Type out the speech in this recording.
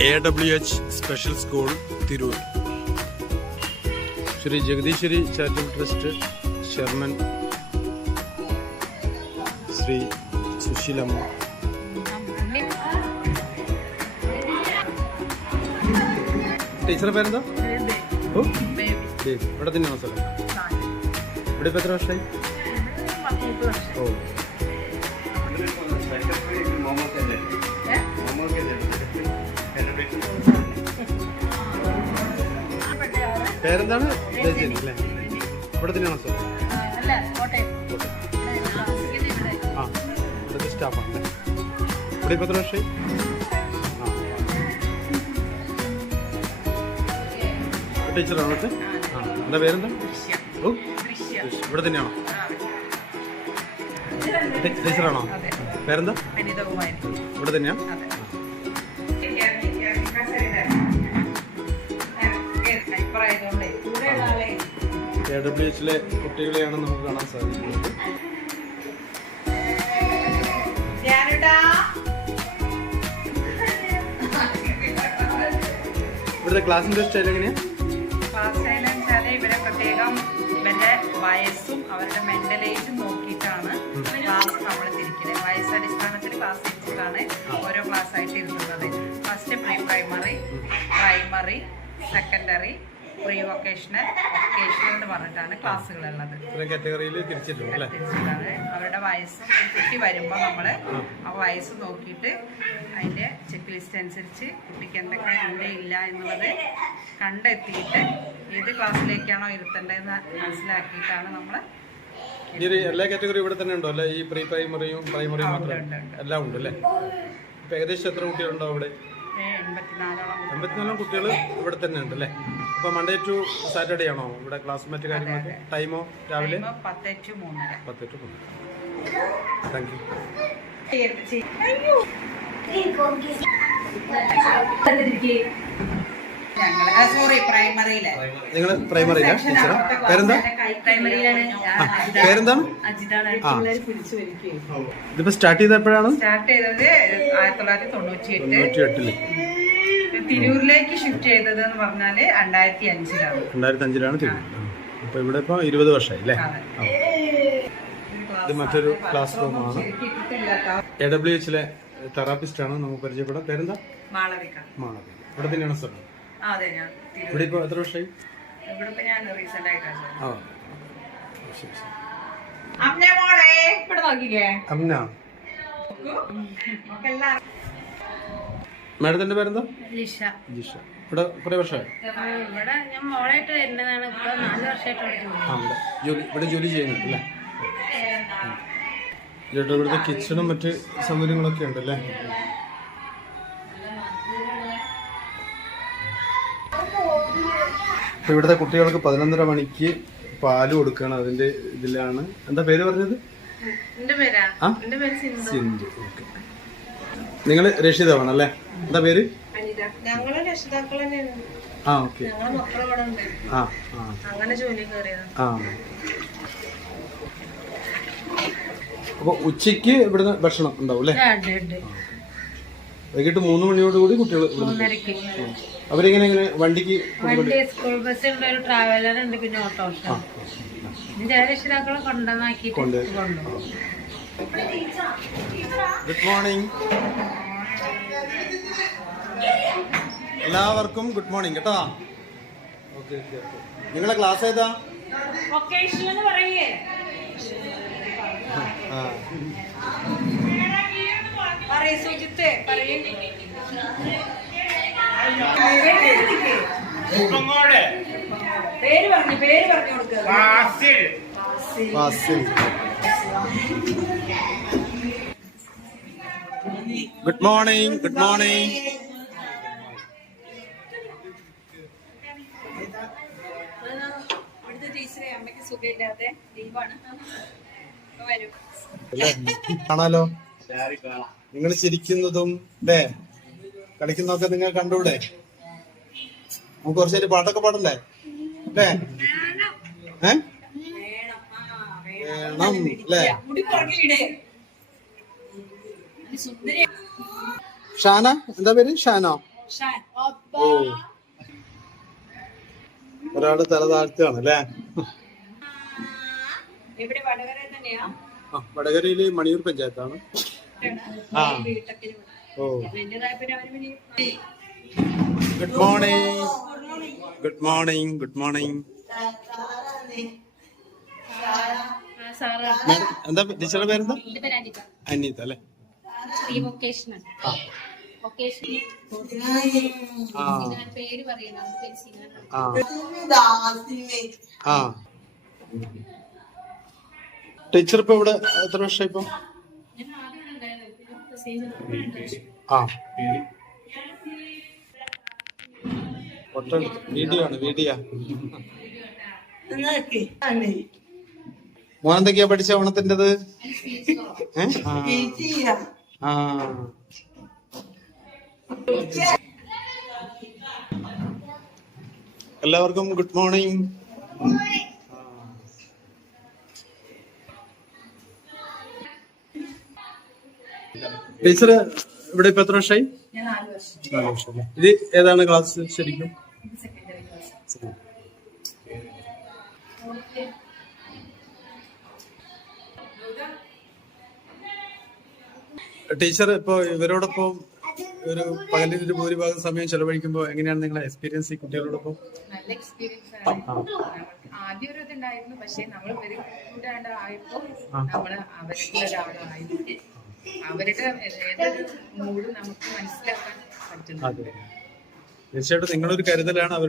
A W H special school Tirur Shri Jagadeeswari charitable trust chairman Shri Sushilamma. ടീച്ചറെ പേരെന്താ? ഇവിടെ തന്നെയാണോ സ്ഥലം ഇവിടെ ഇപ്പം എത്ര വർഷമായി? ഓ. പേരെന്താണ്? അല്ലേ? ഇവിടെ തന്നെയാണോ കോട്ടയം. ആ ഇവിടുത്തെ സ്റ്റാഫാണ് ഇവിടെ ഇപ്പോൾ എത്ര വർഷമായി? ആ. ടീച്ചറാണോ ഇവിടുത്തെ ആ എന്താ പേരെന്താ ഓ ഇവിടെ തന്നെയാണോ? ടീച്ചറാണോ? പേരെന്താ? ഇവിടെ തന്നെയാ? എ ഡബ്ല്യു എച്ചിലെ കുട്ടികളെയാണ് നമുക്ക് കാണാൻ സാധിക്കുന്നത്. ഇവരുടെ ക്ലാസിന്റെ സ്റ്റൈൽ എങ്ങനെയാ? ക്ലാസ് വെച്ചാൽ ഇവരെ പ്രത്യേകം ഇവരുടെ വയസ്സും അവരുടെ മെന്റൽ ഏജും നോക്കിയിട്ടാണ് ക്ലാസ് നമ്മൾ തിരിക്കുന്നത് വയസ്സ് അടിസ്ഥാനത്തിൽ ക്ലാസ് തിരിച്ചിട്ടാണ് ഓരോ ക്ലാസ് ആയിട്ട് ഇരുത്തുന്നത് first pre primary primary secondary pre vocational vocational എന്ന് പറഞ്ഞിട്ടാണ് ക്ലാസ്സുകളുള്ളത്. തിരിച്ചിട്ടാണ്. അവരുടെ വയസ്സ് കുട്ടി വരുമ്പോൾ നമ്മൾ ആ. വയസ്സ് നോക്കിയിട്ട് അതിന്റെ ചെക്ക് ലിസ്റ്റ് അനുസരിച്ച് കുട്ടിക്ക് എന്തൊക്കെ ഉണ്ട് ഇല്ല എന്നുള്ളത് കണ്ടെത്തിയിട്ട് ഏത് ക്ലാസ്സിലേക്കാണോ ഇരുത്തേണ്ടതെന്ന് മനസ്സിലാക്കിയിട്ടാണ് നമ്മൾ എല്ലാ കാറ്റഗറിയും ഇവിടെ തന്നെ ഉണ്ടോ? അല്ലെ? ഈ പ്രീ പ്രൈമറിയും പ്രൈമറിയും മാത്രം. എല്ലാം ഉണ്ട് അല്ലേ? ഇപ്പൊ ഏകദേശം എത്ര കുട്ടികളുണ്ടോ അവിടെ എൺപത്തിനാലോളം കുട്ടികൾ. ഇവിടെ തന്നെ ഉണ്ട് അല്ലേ? അപ്പൊ മൺഡേ ടു സാറ്റർഡേ ആണോ? ഇവിടെ ക്ലാസ് മറ്റു കാര്യങ്ങളൊക്കെ? ടൈമോ രാവിലെ? പത്ത് ടു മൂന്നര. പത്ത് ടു താങ്ക് യു ഞങ്ങൾ സോറി പ്രൈമറിയിലെ നിങ്ങൾ പ്രൈമറിയിലാ ടീച്ചറാ? പേരെന്താ? പ്രൈമറിയിലാണ് പേരെന്താണ്? ഇതിപ്പോ സ്റ്റാർട്ട് ചെയ്തപ്പോഴാണ്? സ്റ്റാർട്ട് ചെയ്തത് ആയിരത്തി തൊള്ളായിരത്തി തൊണ്ണൂറ്റി എട്ട് തൊണ്ണൂറ്റി എട്ടിൽ തിരൂരിലേക്ക് ഷിഫ്റ്റ് ചെയ്തത് എന്ന് പറഞ്ഞാൽ രണ്ടായിരത്തി അഞ്ചിലാണ് രണ്ടായിരത്തി അഞ്ചിലാണ് തിരൂർ അപ്പൊ ഇവിടെ ഇപ്പൊ ഇരുപത് വർഷമായി അല്ലേ. ഇത് മറ്റൊരു ക്ലാസ് റൂമാണ്. എ ഡബ്ല്യു എച്ചിലെ തെറാപ്പിസ്റ്റ് ആണ് നമുക്ക് പരിചയപ്പെടാം. പേരെന്താ? മാളവിക. ഇവിടെ തന്നെയാണ് സ്ഥലം തിരൂർ ഇവിടെ ഇപ്പൊ എത്ര വർഷമായി? അമ്മ മോളെ ഇവിടെ നോക്കിക്കേ. അമ്ന. മാഡത്തിന്റെ പേരെന്താ? ലിഷ ജിഷ. ഇവിടെ കുറെ വർഷമായി? ഇവിടെ ഞാൻ മോളായിട്ട് വരുന്നതാണ്. ഇപ്പൊ നാല് വർഷമായിട്ട് ആ ഇവിടെ. ജോലി ഇവിടെ ജോലി ചെയ്യുന്നുണ്ട് അല്ലേ? ചേട്ടാ ഇവിടുത്തെ കിച്ചണും മറ്റ് സൗകര്യങ്ങളൊക്കെ ഉണ്ട് അല്ലേ? ഇപ്പൊ ഇവിടുത്തെ കുട്ടികൾക്ക് പതിനൊന്നര മണിക്ക് പാൽ കൊടുക്കണം അതിന്റെ ഇതിലാണ്. എന്താ പേര് പറഞ്ഞത്? എന്റെ പേരാ? എന്റെ പേര് സിന്ധു ഓക്കെ. നിങ്ങൾ രക്ഷിതാവാണ് അല്ലേ എന്താ പേര്? ഞങ്ങൾ രക്ഷിതാക്കൾ തന്നെയാണ്. ആ ഓക്കെ. ഞങ്ങളെ മക്കൾ ഇവിടെ ഉണ്ട് ആ ആ. അങ്ങനെ ജോലി കയറിയതാ. ആ. അപ്പൊ ഉച്ചയ്ക്ക് ഇവിടുന്ന് ഭക്ഷണം ഉണ്ടാവും അല്ലേ? വൈകിട്ട് മൂന്ന് മണിയോട് കൂടി കുട്ടികൾ അവരെങ്ങനെ എങ്ങനെ വണ്ടിക്ക് വണ്ടി സ്കൂൾ ബസ് ഉണ്ട് ഒരു ട്രാവലർ ഉണ്ട് പിന്നെ ഓട്ടോ രക്ഷിതാക്കളെ കൊണ്ടുവന്നാക്കി കൊണ്ട് കൊണ്ടുപോകും. ഗുഡ് മോർണിംഗ് എല്ലാവർക്കും ഗുഡ് മോർണിംഗ് കേട്ടോ? ഓക്കെ ഓക്കെ ഓക്കെ നിങ്ങളെ ക്ലാസ് ഏതാ? വൊക്കേഷണൽ പറയേ ആ. പറയ് സുജിത്ത് പറയ്. പേര് പറഞ്ഞു പേര് പറഞ്ഞു കൊടുക്കുക Fazil. Good morning good morning ണല്ലോ നിങ്ങൾ ചിരിക്കുന്നതും അല്ലേ? കളിക്കുന്നതൊക്കെ നിങ്ങൾ കണ്ടൂടെ? നമുക്ക് കുറച്ച് നേരം പാട്ടൊക്കെ പാടണ്ടേ? അല്ലേ? ഏ? വേണം അല്ലേ? ഷാന എന്താ പേര്? ഷാനോ? ഓ. ഒരാൾ തല താഴ്ത്തുകയാണ് അല്ലേ? ഇവിടെ വടകര തന്നെയാ? ആ വടകരയിൽ മണിയൂർ പഞ്ചായത്താണ്. ആ. ഓ. Good morning good morning good morning എന്താ ടീച്ചറുടെ പേരെന്താ? പേര് അനിത. അനീത അല്ലേ? ആ. ടീച്ചർ ഇപ്പൊ ഇവിടെ എത്ര വർഷം ഇപ്പൊ? ആ. വീഡിയോ ആണ് വീഡിയോ മോനെന്തൊക്കെയാ പഠിച്ച ഓണത്തിന്റെത്? ആ. എല്ലാവർക്കും ഗുഡ് മോർണിംഗ്. ടീച്ചർ ഇവിടെ ഇപ്പൊ എത്ര വർഷമായി ഇത് ഏതാണ് ക്ലാസ് ശരിക്കും? ടീച്ചർ ഇപ്പൊ ഇവരോടൊപ്പം ഒരു പകലിൽ ഒരു ഭൂരിഭാഗം സമയം ചെലവഴിക്കുമ്പോൾ എങ്ങനെയാണ് നിങ്ങളുടെ എക്സ്പീരിയൻസ് ഈ കുട്ടികളോടൊപ്പം? നല്ല എക്സ്പീരിയൻസ് ആദ്യം ഒരു ഇതുണ്ടായിരുന്നു പക്ഷെ നമ്മൾ ആയപ്പോ നമ്മൾ അവരുടെ ഒരാളായി അവരുടെ മൂഡ് നമുക്ക് മനസ്സിലാക്കാൻ പറ്റുന്നു അതെ. തീർച്ചയായിട്ടും നിങ്ങളൊരു കരുതലാണ് അവർ